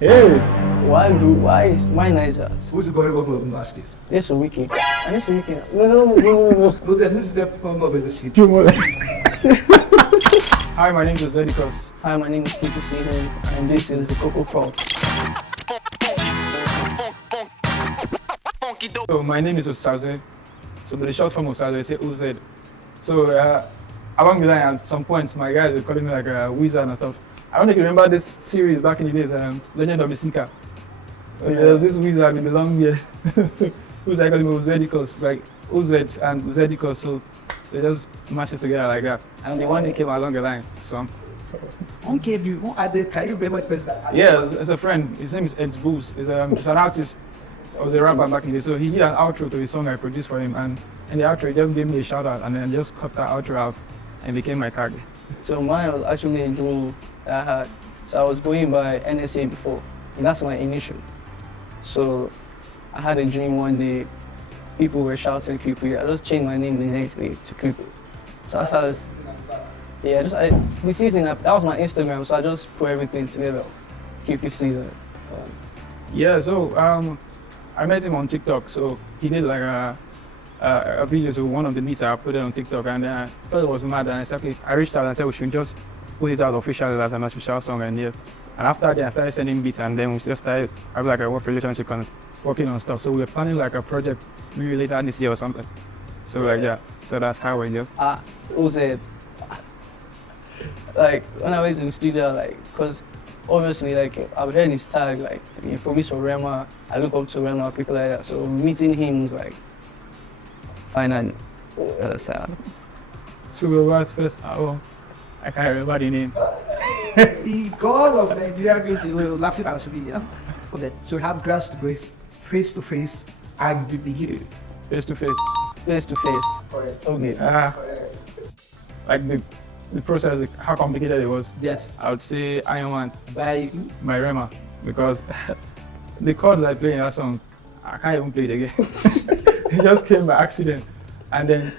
Hey, why Niger? Who's the boy of basket? This a wiki. And this a wiki. No. Who's the from of the ship? Hi, my name is Ozedikus. Hi, my name is Cupid Szn, and this is Zikoko Pop. So my name is Oxlade. So the short form of Oxlade, they say OZ. So along the line, at some point, my guys were calling me like a wizard and stuff. I don't know if you remember this series back in the days, Legend of the Seeker. There was this wizard in the long years who's like calling me Ozedikus, like OZ and Ozedikus. So they just mashed it together like that. And the one that came along the line, so. Who gave you? Who added? Can you remember the person? Yeah, it's a friend. His name is Edidion. He's an artist. I was a rapper back in the day. So he did an outro to the song I produced for him. And in the outro, he just gave me a shout out and then just cut that outro out and became my tag. So mine was actually a dream that I had. So I was going by NSA before, and that's my initial. So I had a dream one day, people were shouting Cupid. I just changed my name the next day to Cupid. So that's how the season, that was my Instagram, so I just put everything together. Cupid Szn. Yeah, so I met him on TikTok. So he did like a video to one of the beats. I put it on TikTok, and I thought it was mad. And I said, okay, I reached out and said we should just put it out officially as an official song. And yeah, and after that, I started sending beats, and then we just started having like a work relationship and working on stuff. So we were planning like a project maybe later this year or something. So like yeah, so that's how we do. OZ. Like when I went to the studio, like, cause obviously, like, I've heard his tag, like, he produced for Rema. I look up to Rema, people like that. So meeting him was like, finally, sad. So the first album, I can't remember the name. The god of Nigerian music will laugh at me, yeah? Okay, so have grass to grace, face to face, and to begin. Face to face. Face to face. Correct. Okay. Like the process, like how complicated it was. Yes. I would say Iron Man by my Rema, because the chords I play in that song, I can't even play it again. It just came by accident, and then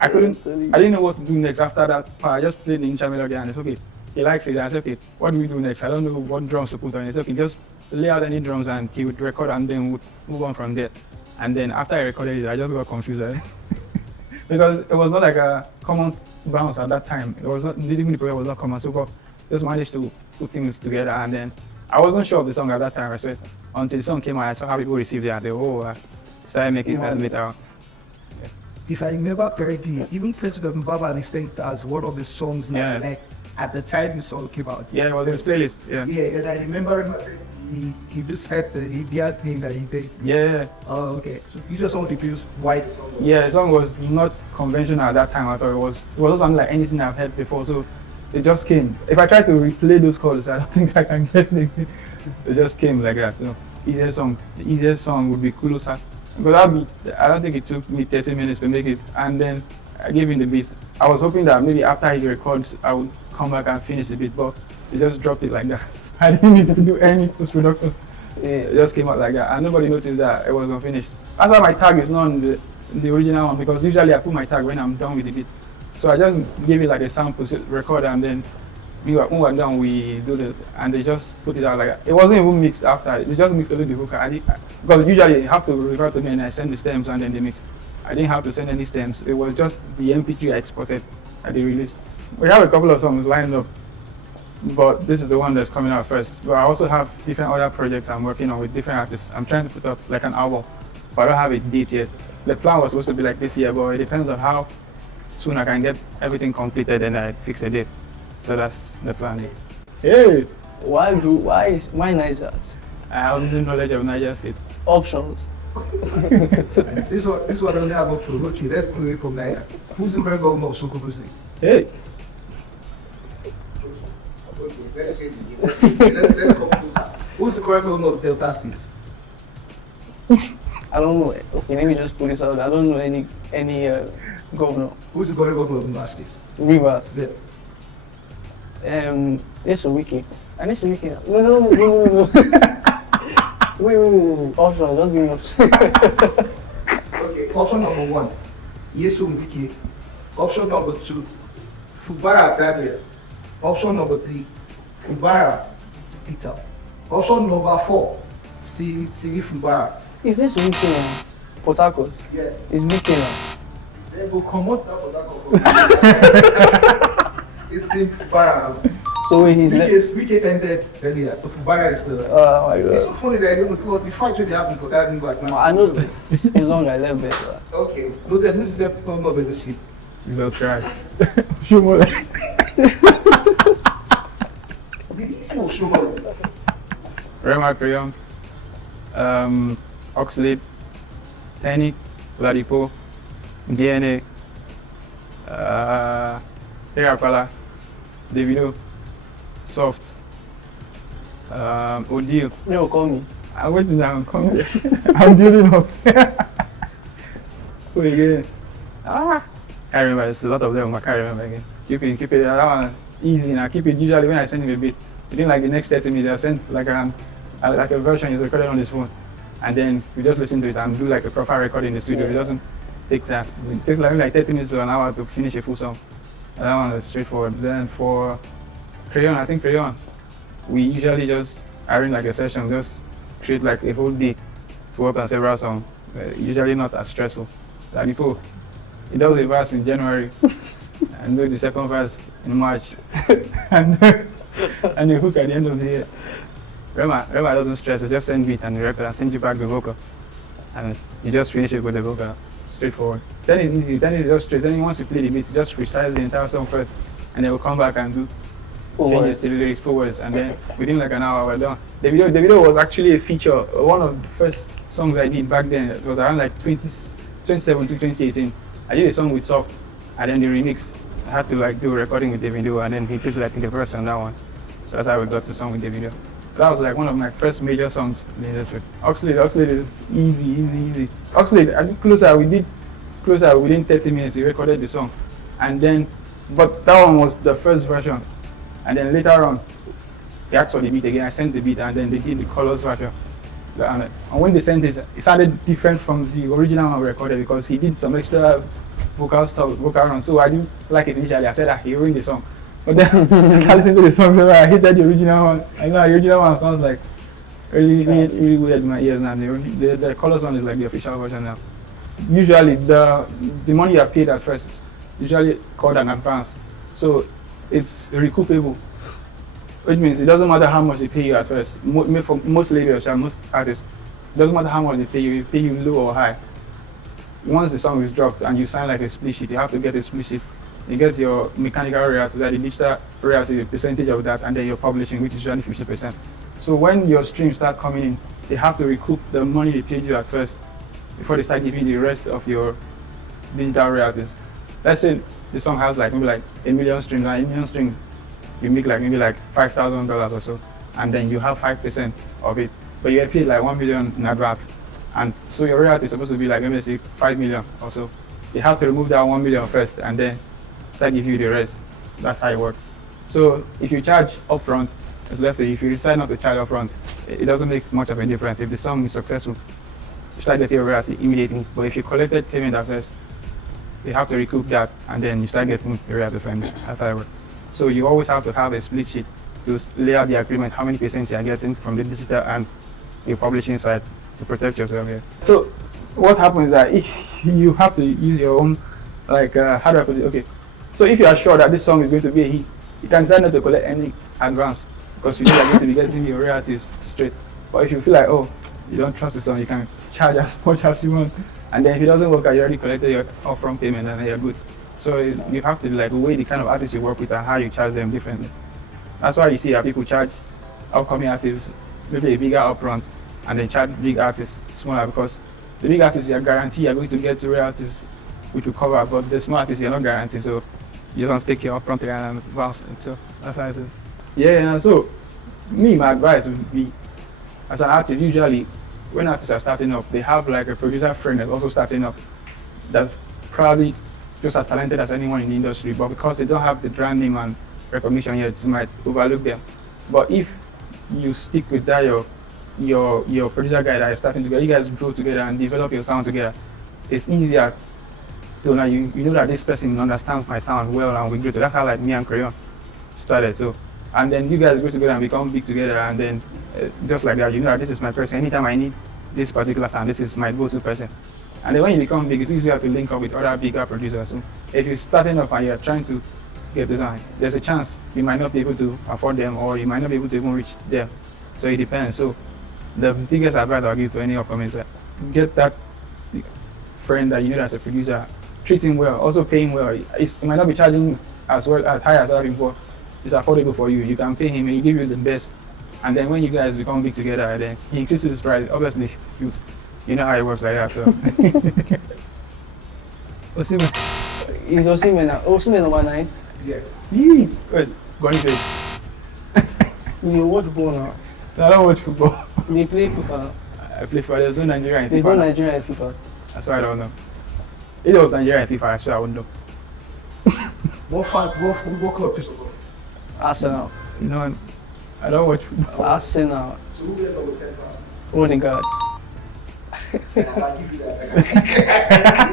I didn't know what to do next after that part. I just played the intro melody and it's okay. He likes it. I said, okay, what do we do next? I don't know what drums to put on. He said, okay, just lay out any drums and he would record and then would move on from there. And then after I recorded it, I just got confused. Because it was not like a common bounce at that time. It was not, even the project was not common. So we just managed to put things together, and then I wasn't sure of the song at that time. I said, until the song came out, I saw how people received it, and they started making it later. If I remember correctly, even President Baba distinct as one of the songs that connect at the time the song came out. Yeah, it was in his playlist. Yeah. Yeah, and I remember him saying he just had the Indian thing that he did. Yeah. Oh, okay. So you just want to use white. Yeah, the song was not conventional at that time. I thought it wasn't unlike anything I've heard before. So it just came. If I try to replay those chords, I don't think I can get it. It just came like that. You know, the easiest song would be Kulosa. Because I don't think it took me 30 minutes to make it, and then I gave him the beat. I was hoping that maybe after he records, I would come back and finish the beat, but he just dropped it like that. I didn't need to do any post-production. It just came out like that, and nobody noticed that it was unfinished. That's why my tag is not on the original one, because usually I put my tag when I'm done with the beat. So I just gave it like a sample record, and then when we're done, we do it, and they just put it out like that. It wasn't even mixed after. They just mixed only the vocal. Because usually you have to record to me and I send the stems and then they mix. I didn't have to send any stems. It was just the MP3 I exported that they released. We have a couple of songs lined up, but this is the one that's coming out first. But I also have different other projects I'm working on with different artists. I'm trying to put up like an album, but I don't have a date yet. The plan was supposed to be like this year, but it depends on how soon I can get everything completed and I fix a date. So that's the plan. Hey, why Niger? I have no knowledge of Niger State. Options. This one only have up to okay, let's play from there. Who's the current governor of Zikoko Pop? Hey. Let's go. Who's the current governor of Delta State? I don't know. Okay, let me just put this out. I don't know any governor. Who's the current governor of Rivers State? Rivers. Yes. This a wiki. And this a wiki. No. Wait. Option, just give me option. Okay, option number 1, Yesu Wiki. Option number 2, Fubara Gabriel. Option number 3, Fubara Peter. Also number 4, Siri Fubara. He's next to Wiki now. Port Harcourt. Yes. He's Wiki now. They go come out that. It's Siri Fubara. So he's Wiki ended earlier. Fubara is still. Oh my It's so god. funny that I don't know because the fight really happened for that new back now. I know it's been long I left there. Okay. Who's the come up with the shit? Jesus Christ. Shumole. Did he say Oshomole? Rema Crayon, Oxlade, Teni, Ladipoe, DNA, Terapala, Davido, Soft, Odile. No, call me. I'm waiting down, come here. I'm building up. Who again? I remember, there's a lot of them, I can't remember again. Keep it, that one easy now. Keep it, usually when I send him a bit, within like the next 30 minutes, I'll send like a version is recorded on his phone. And then we just listen to it and do like a proper recording in the studio. It doesn't take that. It takes like 30 minutes to an hour to finish a full song. And that one is straightforward. Then for Crayon, I think Crayon, we usually just arrange like a session, just create like a whole day to work on several songs. Usually not as stressful. Ladipoe, he does a verse in January and do the second verse in March and the hook at the end of the year. Rema doesn't stress, he just send beat and the record and send you back the vocal. And you just finish it with the vocal, straightforward. Then it's easy, then it's just straight. Then once you play the beat, just recite the entire song first and then we'll come back and do changes to the lyrics forwards, and then within like an hour we're done. Davido was actually a feature, one of the first songs I did back then. It was around like 2017, 2018. I did a song with Soft, and then the remix. I had to like do a recording with Davido, and then he put like in the verse on that one. So that's how we got the song with Davido. That was like one of my first major songs in the industry. Oxlade is easy. Oxlade, I did Closer, we did Closer within 30 minutes, he recorded the song. And then, but that one was the first version. And then later on, they asked for the beat again. I sent the beat and then they did the colors version. And when they sent it, it sounded different from the original one we recorded because he did some extra vocal run. So I didn't like it initially. I said he ruined the song. But then I listened to the song, so I hated the original one. I know the original one sounds like really weird in my ears now. The colors one is like the official version now. Usually the money you have paid at first, usually called an advance. So it's recoupable, which means it doesn't matter how much they pay you at first. For most labels and most artists, it doesn't matter how much they pay you low or high. Once the song is dropped and you sign like a split sheet, you have to get a split sheet. You get your mechanical royalty, the digital royalty, the percentage of that, and then your publishing, which is usually 50%. So when your streams start coming in, they have to recoup the money they paid you at first before they start giving you the rest of your digital royalties. Let's say the song has like maybe like 1 million streams, and 1 million streams, you make like maybe like $5,000 or so, and then you have 5% of it, but you get paid like 1 million in advance, and so your royalty is supposed to be like maybe say 5 million or so. They have to remove that 1 million first, and then start giving you the rest. That's how it works. So if you charge upfront, it's left. If you decide not to charge upfront, it doesn't make much of a difference. If the song is successful, you start getting your royalty immediately. But if you collected payment at first, you have to recoup that, and then you start getting your royalty from it. That's how it works. So you always have to have a split sheet to lay out the agreement, how many percent you are getting from the digital and the publishing side to protect yourself here. So what happens is that if you have to use your own, like, how do I put it? Okay. So if you are sure that this song is going to be a hit, you can decide not to collect any advance because you know you're going to be getting your royalties straight. But if you feel like, oh, you don't trust the song, you can charge as much as you want. And then if it doesn't work out, you already collected your upfront payment and then you're good. So you have to like weigh the kind of artists you work with and how you charge them differently. That's why you see how people charge upcoming artists maybe a bigger upfront and then charge big artists smaller, because the big artists you are guaranteed you're going to get royalties which will cover, but the small artists you're not guaranteed, so you don't take your upfront and advance. So that's how it is. Yeah, so my advice would be, as an artist, usually when artists are starting up, they have like a producer friend that's also starting up that's probably just as talented as anyone in the industry, but because they don't have the brand name and recognition yet, you might overlook them. But if you stick with that, your producer guy that is starting together, you guys grow together and develop your sound together, it's easier. So now you know that this person understands my sound well and we grow together. That's how like me and Crayon started. So and then you guys go together and become big together, and then just like that, you know, this is my person. Anytime I need this particular sound, this is my go-to person. And then when you become big, it's easier to link up with other bigger producers. So if you're starting off and you're trying to get design, there's a chance you might not be able to afford them, or you might not be able to even reach them. So it depends. So the biggest advice I'll give to any upcoming is that get that friend that you know as a producer, treat him well, also pay him well. It might not be charging as well as high as other people, it's affordable for you. You can pay him and he give you the best. And then when you guys become big together, then he increases his price. Obviously, you know how it works like that. So. Osimhen. He's Osimhen now. Osimhen number 9. Yes. Yee. Wait, Boniface. You watch ball now. I don't watch football. They play FIFA. I play for there's no Nigerian in There's FIFA. no Nigerian in FIFA. That's why I don't know. If there was Nigerian in FIFA, I swear I wouldn't know. What club to support? Arsenal. You know, I don't watch football. Arsenal. So who will go with 10%? Oh my God. I'll give you that.